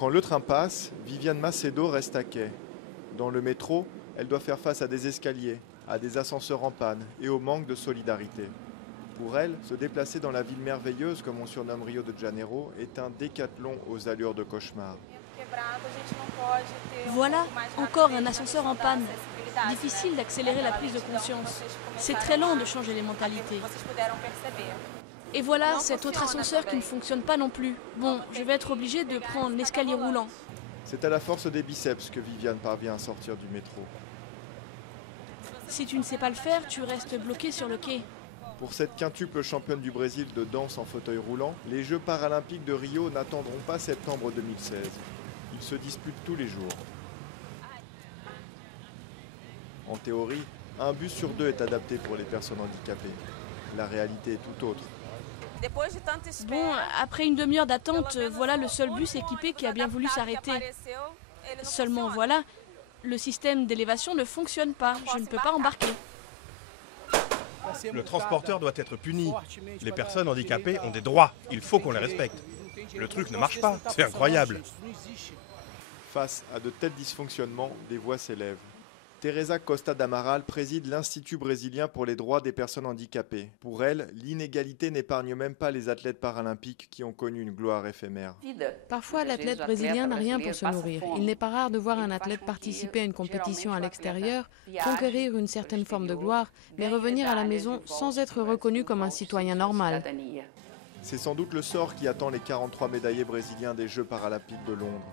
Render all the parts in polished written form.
Quand le train passe, Viviane Macedo reste à quai. Dans le métro, elle doit faire face à des escaliers, à des ascenseurs en panne et au manque de solidarité. Pour elle, se déplacer dans la ville merveilleuse, comme on surnomme Rio de Janeiro, est un décathlon aux allures de cauchemar. Voilà, encore un ascenseur en panne. Difficile d'accélérer la prise de conscience. C'est très lent de changer les mentalités. Et voilà, cet autre ascenseur qui ne fonctionne pas non plus. Bon, je vais être obligée de prendre l'escalier roulant. C'est à la force des biceps que Viviane parvient à sortir du métro. Si tu ne sais pas le faire, tu restes bloqué sur le quai. Pour cette quintuple championne du Brésil de danse en fauteuil roulant, les Jeux paralympiques de Rio n'attendront pas septembre 2016. Ils se disputent tous les jours. En théorie, un bus sur deux est adapté pour les personnes handicapées. La réalité est tout autre. Bon, après une demi-heure d'attente, voilà le seul bus équipé qui a bien voulu s'arrêter. Seulement voilà, le système d'élévation ne fonctionne pas. Je ne peux pas embarquer. Le transporteur doit être puni. Les personnes handicapées ont des droits. Il faut qu'on les respecte. Le truc ne marche pas. C'est incroyable. Face à de tels dysfonctionnements, des voix s'élèvent. Teresa Costa d'Amaral préside l'Institut brésilien pour les droits des personnes handicapées. Pour elle, l'inégalité n'épargne même pas les athlètes paralympiques qui ont connu une gloire éphémère. Parfois, l'athlète brésilien n'a rien pour se nourrir. Il n'est pas rare de voir un athlète participer à une compétition à l'extérieur, conquérir une certaine forme de gloire, mais revenir à la maison sans être reconnu comme un citoyen normal. C'est sans doute le sort qui attend les 43 médaillés brésiliens des Jeux paralympiques de Londres.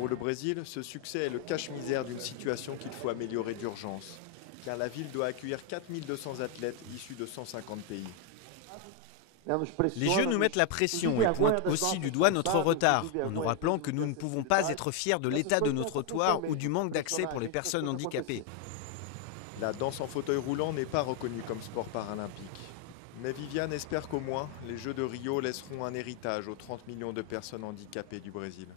Pour le Brésil, ce succès est le cache-misère d'une situation qu'il faut améliorer d'urgence, car la ville doit accueillir 4200 athlètes issus de 150 pays. Les Jeux nous mettent la pression et pointent aussi du doigt notre retard, en nous rappelant que nous ne pouvons pas être fiers de l'état de nos trottoirs ou du manque d'accès pour les personnes handicapées. La danse en fauteuil roulant n'est pas reconnue comme sport paralympique. Mais Viviane espère qu'au moins, les Jeux de Rio laisseront un héritage aux 30 millions de personnes handicapées du Brésil.